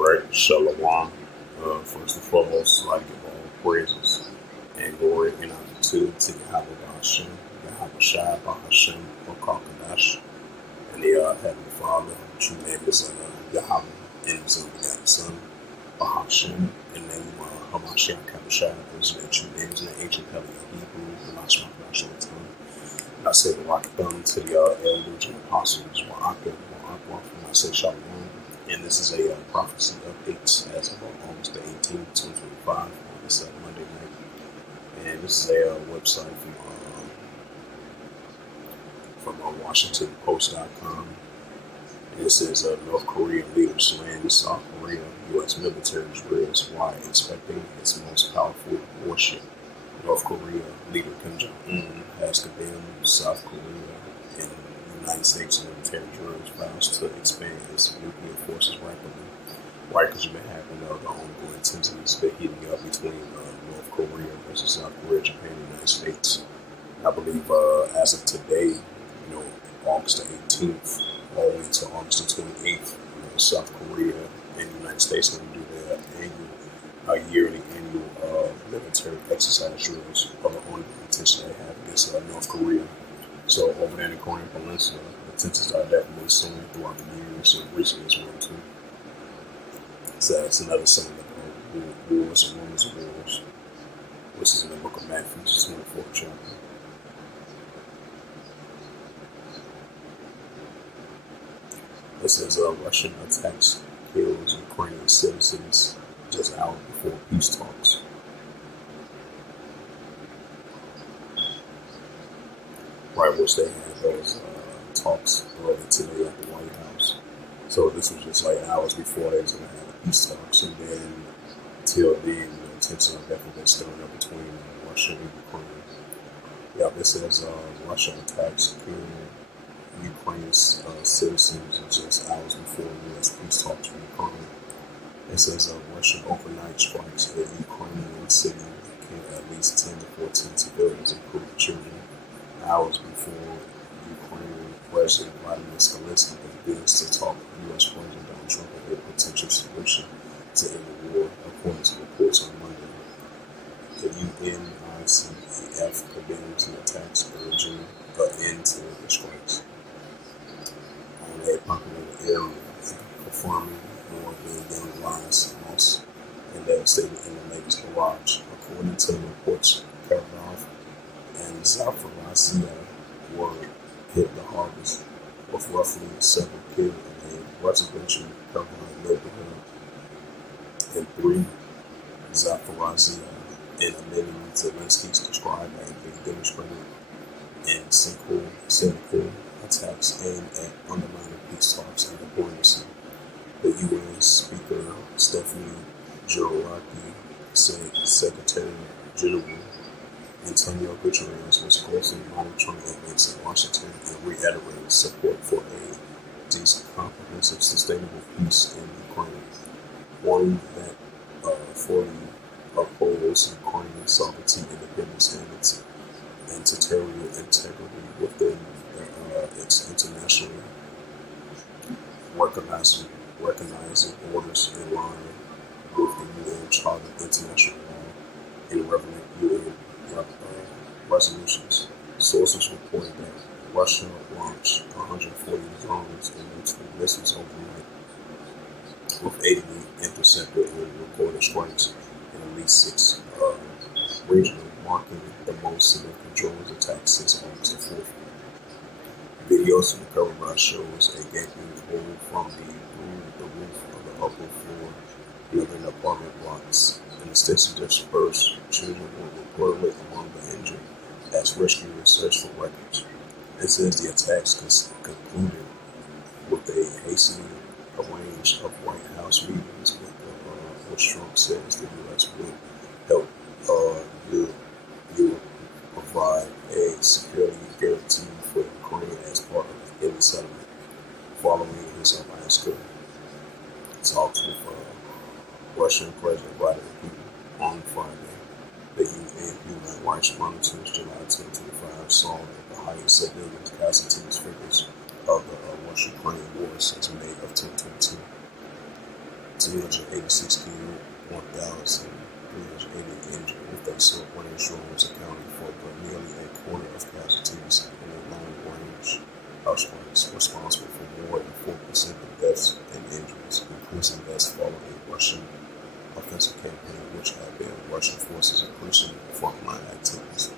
right, Shalom. First and foremost, I'd like to give all praises and glory and honor to Yahweh Hashem, Yahweh Shai Bahashem, Bakakadash, and the Heavenly Father, true name is Yahweh, and his only begotten Son, Bahashem, and then Hamashiach Kabashai, those are the true names in the ancient Pelican Hebrew, the Lashma Kadosh tongue. And I say the rock thumb to the elders and apostles, Wa'aka, and I say Shalom. And this is a prophecy updates as of August the 18th, 2025, on this Monday night. And this is a website from WashingtonPost.com. And it says North Korea leaders land South Korea, U.S. military drills while expecting its most powerful warship. North Korea leader Kim Jong-un has condemned South Korea and the United States military drills vows to expand its nuclear forces rapidly. Right, because you've been having the ongoing tensions been heating up between North Korea versus South Korea, Japan, and the United States. And I believe as of today, August the 18th, all the way to August the 28th, South Korea and the United States are going to do their yearly annual military exercise drills of the ongoing tension they have against North Korea. So over there in the Korean Peninsula, the tensions are definitely soaring throughout the years and recently as well too. So that's another sign of wars and rumors of wars, which is in the book of Matthew, 24th chapter. It says Russian attacks kills Ukrainian citizens just hours before peace talks. Right, which they had those talks earlier today at the White House. So this was just like hours before they was going to have the peace talks, and then till then, tensions are definitely stirring up between Russia and Ukraine. Yeah, this says Russia attacks kill Ukrainian citizens just hours before U.S. peace talks with Ukraine. It says Russian overnight strikes at Ukrainian city killed at least 10 to 14 civilians, including children, hours before Ukrainian President Vladimir Zelensky begins to talk with U.S. President Donald Trump about a potential solution to end the war, according to reports on Monday. The UNICEF condemns the attacks, urging an end to the strikes on a populated area, confirming more than young lives lost and devastated in the latest barrage. According to reports, Kharkov and Zaporizhzhia were hit the hardest, with roughly 7 killed in a residential Kharkov neighborhood and 3 Zaporizhzhia, and many Zelensky's described as being demonstrated and cynical attacks aimed at undermining peace talks and diplomacy. The UN Speaker Stephanie Jarraki said Secretary General Antonio Guterres was closely monitoring events in Washington and reiterated support for a decent, comprehensive, sustainable peace in Ukraine, warning that fully upholds Ukrainian sovereignty, independence, and territorial integrity within its internationally recognizing orders in line with the UN Charter, international law, and relevant UN resolutions. Sources reported that Russia launched 140 drones and multiple missiles overnight, with 80 intercepted and recorded strikes in at least 6 regions, marking the most significant drones attacks since August the 4th. Videos from the cover shows a gaping hole from the roof of the upper floor building apartment blocks, and the sticks dispersed. Children were reportedly among the injured as rescuers searched for records. It says the attacks concluded with a hastily arranged of White House meetings which Trump says the U.S. would help Europe provide a security guarantee for Ukraine as part of any settlement, following his Alaska talks with Russian President Vladimir Putin on Friday. The UN Human Rights Monitors July 2025 saw that the highest civilian casualties figures of the Russia-Ukraine war since May of 2022. 286 killed, 1,380 injured, with a one insurance accounting for but nearly a quarter of casualties in a long-range house strikes, responsible for more than 4% of deaths and injuries, increasing deaths following a Russian offensive campaign, which had been Russian forces increasing frontline activities.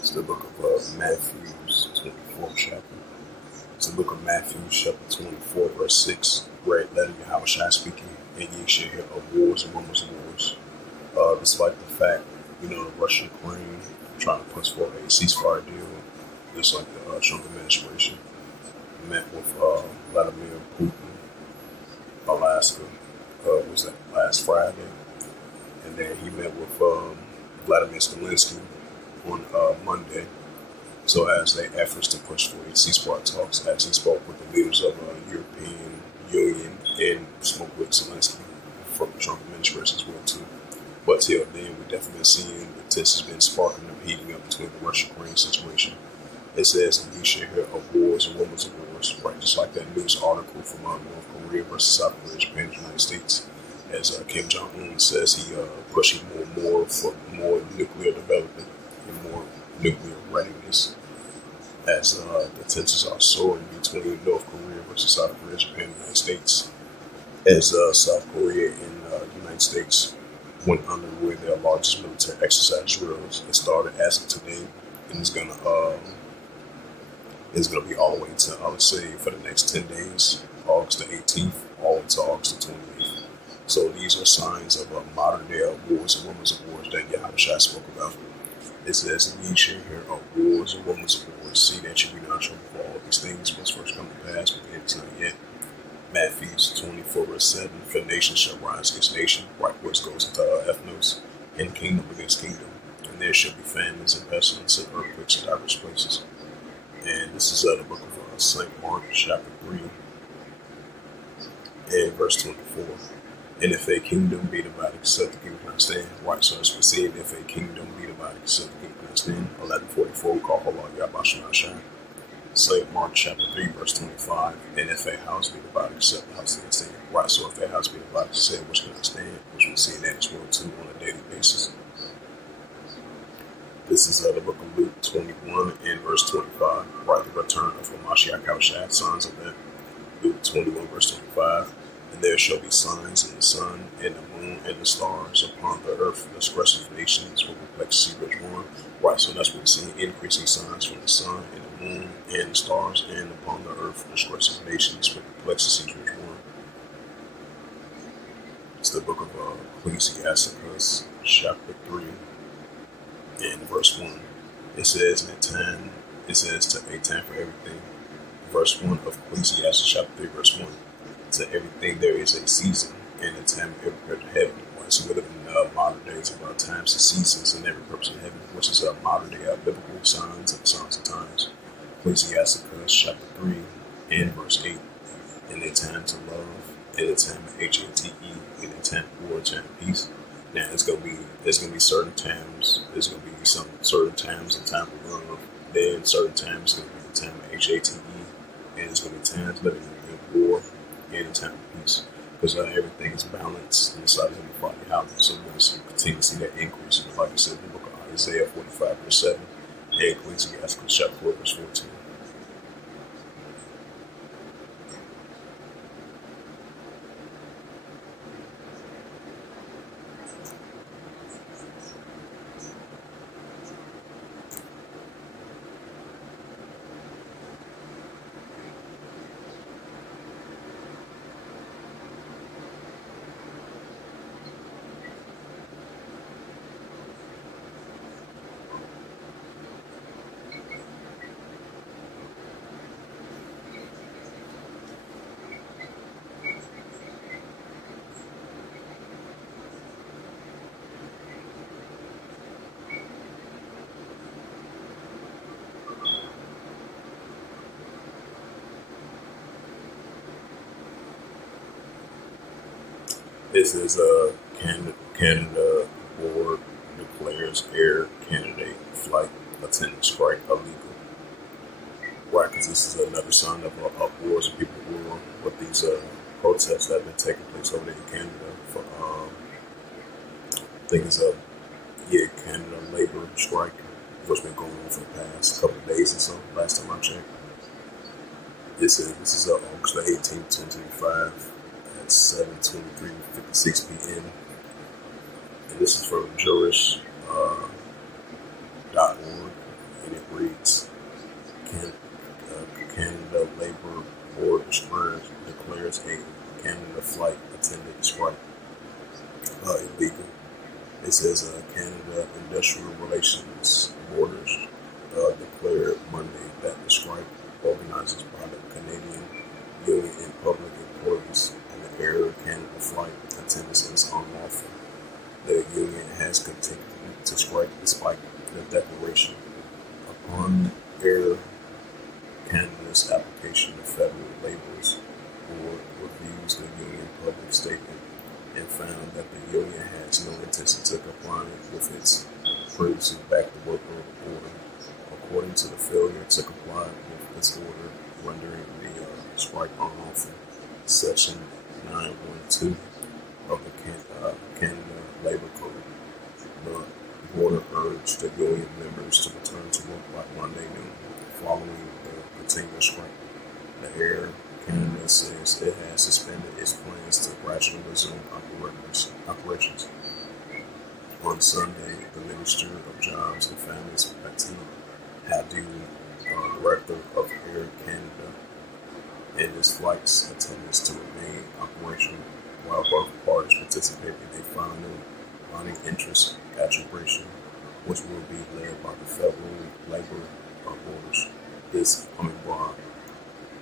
It's the book of Matthew's 24th chapter. It's the book of Matthew, chapter 24, verse 6. Great letter Yahushua speaking, and ye shall hear of wars and rumors of wars. Despite the fact, Russia, Ukraine trying to push for a ceasefire deal, just like the Trump administration met with Vladimir Putin, Alaska, was that last Friday, and then he met with Vladimir Zelensky on Monday. So as they efforts to push for a ceasefire talks, as he spoke with the leaders of the European Union and spoke with Zelensky from the Trump administration as well too. But till then, we definitely been seeing the tensions has been sparking and heating up between the Russia-Ukraine situation. It says that you should hear of wars and rumors of wars, right? Just like that news article from North Korea versus South Korea, Japan, the United States. As Kim Jong-un says, he pushing more and more for more nuclear development and more nuclear readiness. As the tensions are soaring between North Korea versus South Korea, Japan, the United States. As South Korea and the United States went underway their largest military exercise drills. It started as of today, and it's gonna be all the way to I would say for the next 10 days, August the 18th, all the way to August the 28th. So these are signs of modern day wars and rumors of wars that Yahushua spoke about. It says, "Ye shall hear of wars and rumors of wars. See that you be not troubled, for all these things must first come to pass, but it is not yet." Matthew 24 verse 7, "For nation shall rise against nation, right wars goes into ethnos, and kingdom against kingdom. And there shall be famines and pestilence and earthquakes in diverse places." And this is the book of St. Mark, chapter 3, and verse 24. "And if a kingdom be divided, except the kingdom cannot stand." Right, so as we see, if a kingdom be divided, except the kingdom cannot stand. 1144, call Allah Yabashimashah. St. Mark chapter 3, verse 25. "And if a house be divided, except the house cannot stand." Right, so if a house be divided, said which cannot stand, which we see that as well too on a daily basis. This is the book of Luke 21 and verse 25. Right, the return of Hamashiach Yahushua, signs of that. Luke 21 verse 25. "And there shall be signs in the sun and the moon and the stars upon the earth. The transgressive nations will perplexity which one." Right, so that's what we're seeing, increasing signs from the sun and the moon and the stars, and upon the earth, the transgressive nations with perplexity which one. It's the book of Ecclesiasticus, chapter 3, and verse 1. It says, "In a time," it says, "to a time for everything." Verse 1 of Ecclesiastes, chapter 3, verse 1. "To everything there is a season, and a time for every purpose of heaven." Right, so we live in modern days about times and seasons and every purpose of heaven, which is modern day biblical signs and signs of times. Ecclesiasticus, chapter 3, and verse 8. "In a time to love, in a time of HATE, in a time of war, a time of peace." Now there's gonna be certain times. There's gonna be some certain times and time of love. Then certain times gonna be the time of HATE, and it's gonna be times living in war and a time of peace, because everything is balanced inside of the body house. So we're going to continue to see that increase. Like I said, in the book of Isaiah 45 verse 7, and Ecclesiastes chapter 4 verse 14. This is Canada board declares Air Canada flight attendant strike illegal. Right, because this is another sign of uproars and people war with these protests that have been taking place over there in Canada. For I think it's a Canada labor strike, which has been going on for the past couple of days or so. Last time I checked, this is August the 18th, 2025 at 7:23:56 p.m. And this is from Jurish.org, and it reads: Canada Labor Board declares a Canada flight attendant strike illegal. It says Canada Industrial Relations Borders declared Monday that the strike, organized by the Canadian Union in Public Employees and the Air Canada flight attendants, is unlawful. The union has continued to strike despite the declaration. Upon Air Canada's application, the Federal Labor's Board reviews the union public statement and found that the union has no intention to comply with its previously backed worker order. According to the failure to comply with this order, rendering the strike unlawful, Section 912 of the Canada Labor Code, the board urged the union members to return to work by Monday noon following the continuous strike. The Air Canada says it has suspended its plans to gradually resume operations. On Sunday, the Minister of Jobs and Families, Patrick Hadu, Director of Air Canada, and its flights attendants to remain operational while both parties participate in a final binding interest arbitration, which will be led by the Federal Labor Borders.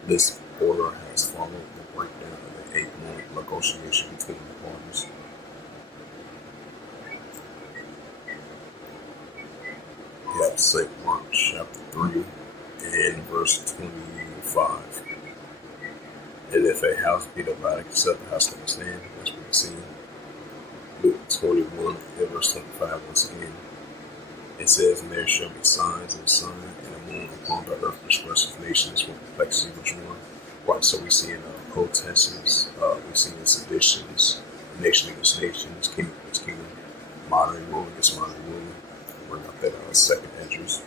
This order has followed the breakdown of the 8-month negotiation between the parties. You have St. Mark chapter 3 and verse 25. And if a house be divided, except the house can stand, that's what we see. Luke 21 and verse 25 once again. It says, and there shall be signs in the sun and the moon upon the earth, distress of nations with perplexity which one. Right, so we see in protests, we see in seditions, nation against nations, kingdom against kingdom, modern rule against modern rule. Bring up that second address.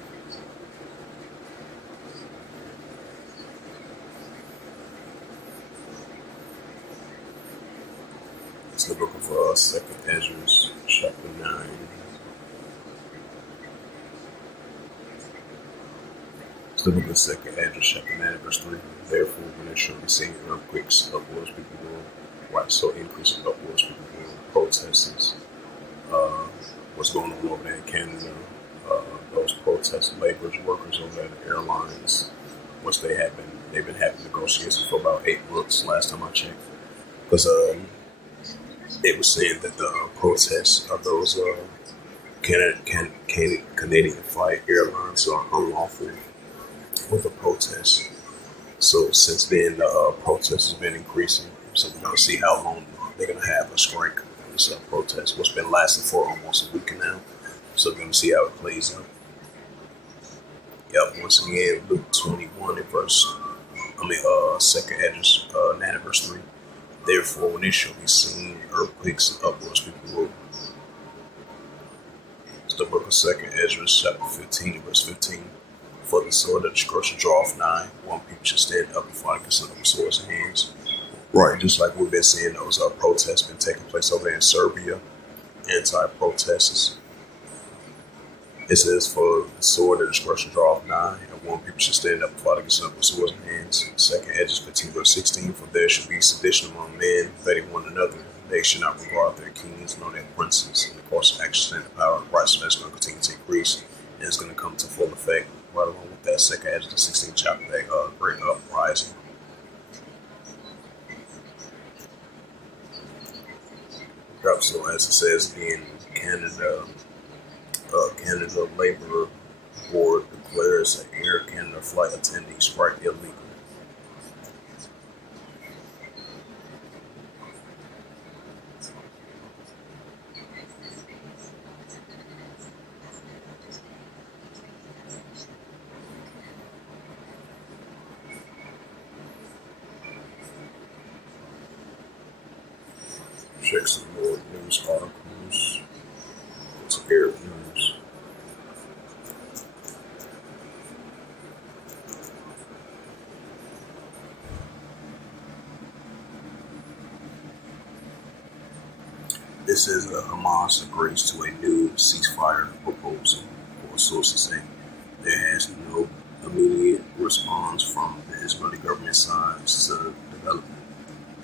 It's the book of Second Ezra, chapter 9. It's the book of Second Ezra, chapter 9, verse 3. Therefore, when there shall be seen earthquakes, uproars, people will. Right, so increase of uproars, people will. Protests. What's going on over there in Canada? Those protest laborers, workers over there in the airlines, which they've been having negotiations for about 8 months. Last time I checked, because it was saying that the protests of those Canadian flight airlines are unlawful with the protests. So since then, the protests has been increasing. So we're gonna see how long they're gonna have a strike on this protest, which has been lasting for almost a week now. So we're gonna see how it plays out. Yep. Once again, Luke 21 and second address 9 and verse 3. Therefore, when it shall be seen earthquakes and uproars, people will. It's the book of Second Ezra, chapter 15 and verse 15. For the sword that the scourge shall draw off nigh, one people should stand up and fight against another with swords in hands. Right, just like we've been seeing those protests been taking place over there in Serbia, anti-protests. It says, for the sword that the scourge shall draw off nigh, and one people should stand up and fight against another with swords in hands. Second Ezra 15 verse 16. For there should be sedition among men, vetting one another. They should not regard their kings nor their princes. In the course of action and the power of right, so that's going to continue to increase, and it's going to come to full effect right along with that second Ezra 16 chapter, that great uprising. Yep, so as it says again, Canada Labor Board declares an Air Canada flight attending strike illegal. Check some more news articles. Some Arab news. This is Hamas agrees to a new ceasefire proposal, or sources say. There has no immediate response from the Israeli government side to develop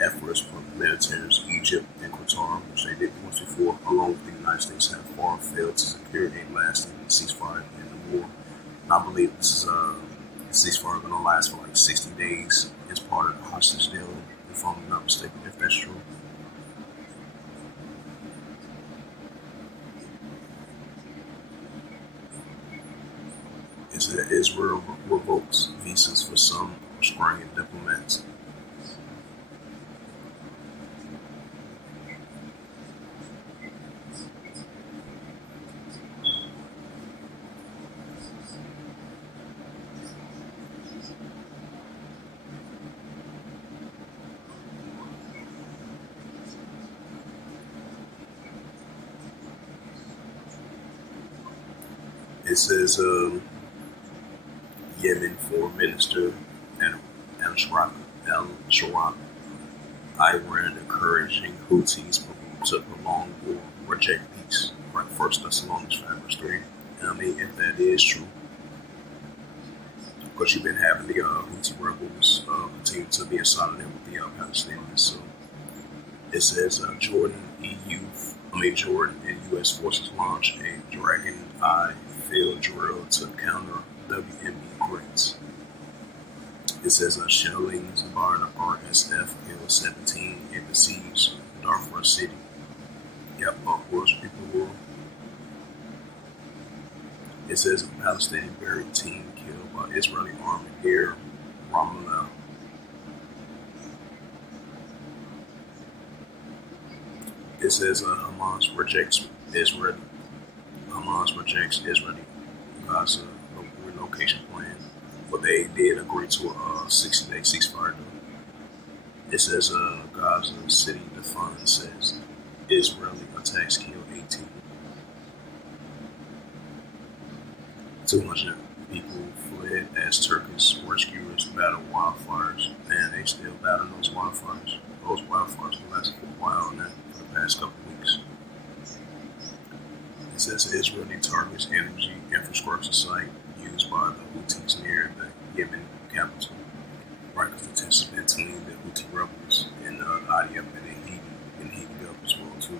efforts from militaries Egypt and Qatar, which they did once before, along with the United States, have far failed to secure a lasting ceasefire in the war. And I believe this is a ceasefire going to last for like 60 days as part of the hostage deal, if I'm not mistaken, if that's true. Is that Israel revokes visas for some Australian diplomats. It says Yemen Foreign Minister al-Sharaq, Iran encouraging Houthis to prolong war, reject peace. Right, First Thessalonians 5:3. And I mean, if that is true, because you've been having the Houthi rebels continue to be inside of them with the Palestinians. So it says Jordan and U.S. forces launch a Dragon Eye field drill to counter WMD threats. It says shellings by the RSF L-17 and besieged Darfur City. Yep, of course, people will. It says a Palestinian buried team killed by Israeli army near Ramallah. It says Hamas rejects Israeli Gaza relocation plan, but they did agree to a 60-day ceasefire deal. It says Gaza City Defense says Israeli attacks killed 18. 200 people fled as Turkish rescuers battle wildfires. Man, they still battling those wildfires. Those wildfires will last for a while now, for the past couple weeks. It says Israeli targets energy infrastructure site used by the Houthis near the Yemen capital. Right, because the tensions between the Houthi rebels and the IDF and heating up as well too.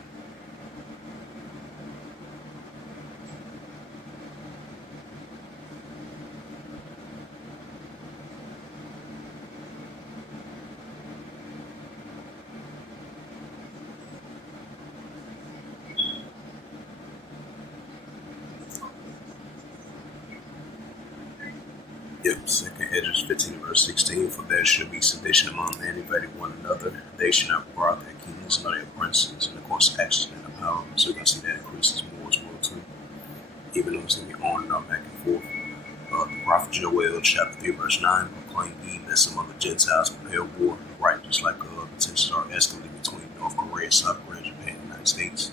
Yep, second Edges 15 verse 16, for there should be sedition among men invading one another. They should not borrow their kings nor their princes, and of course actions and the power. So you're gonna see that increases more as well too. Even though it's gonna be on and on back and forth. The prophet Joel chapter 3 verse 9 proclaimed ye that some of the Gentiles prepare war, right? Just like the tensions are escalating between North Korea, South Korea, Japan, and the United States.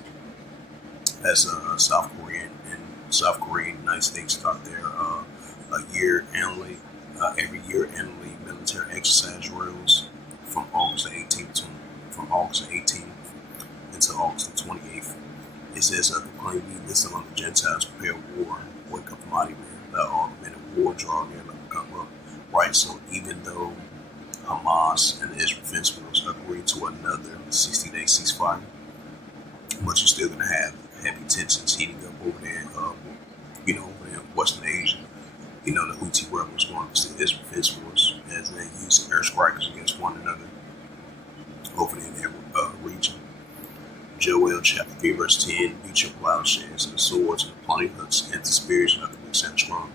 As South Korea and United States start their every year annually military exercise drills from August 18th until August 28th. It says proclaim ye this among the Gentiles, prepare war, wake up mighty men, let all the men of war draw near, let them come up. Right, so even though Hamas and the Israel Defense Force agreed to another 60-day ceasefire, but you're still gonna have heavy tensions heating up over there, over in Western Asia. The Houthi rebels going against the Israel Defense Force as they use airstrikes against one another over in their region. Joel chapter 3 verse 10, beat your plowshares and the swords and the plundering hooks and the spears and nothing but sound strong.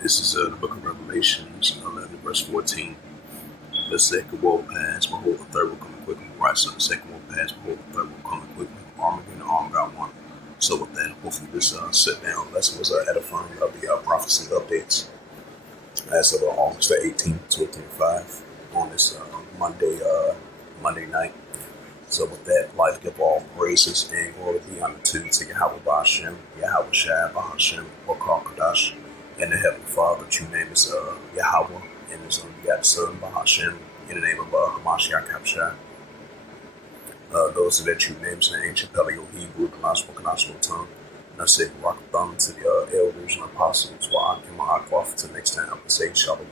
This is the book of Revelations 11 verse 14. The second will pass, behold, the third will come quickly. Right, so the second will pass, behold, the third will come quickly. Armageddon, arm got one. So with that, hopefully this sit-down lesson was edifying of the prophecy updates as of August the 18th, 2025 on this Monday, Monday night. So with that, life give all praises and glory be unto Yahweh Ba'ashem, Yahweh Shai Ba'ashem, Wakar Kadash, and the Heavenly Father. True name is Yahweh, and His begotten Son Ba'ashem, in the name of Hamashiach Kapshai. Those are their true names in the ancient Paleo Hebrew, the National tongue. And I say, rock thumb to the elders and apostles, while I can my aqua to next time. I say, Shalom.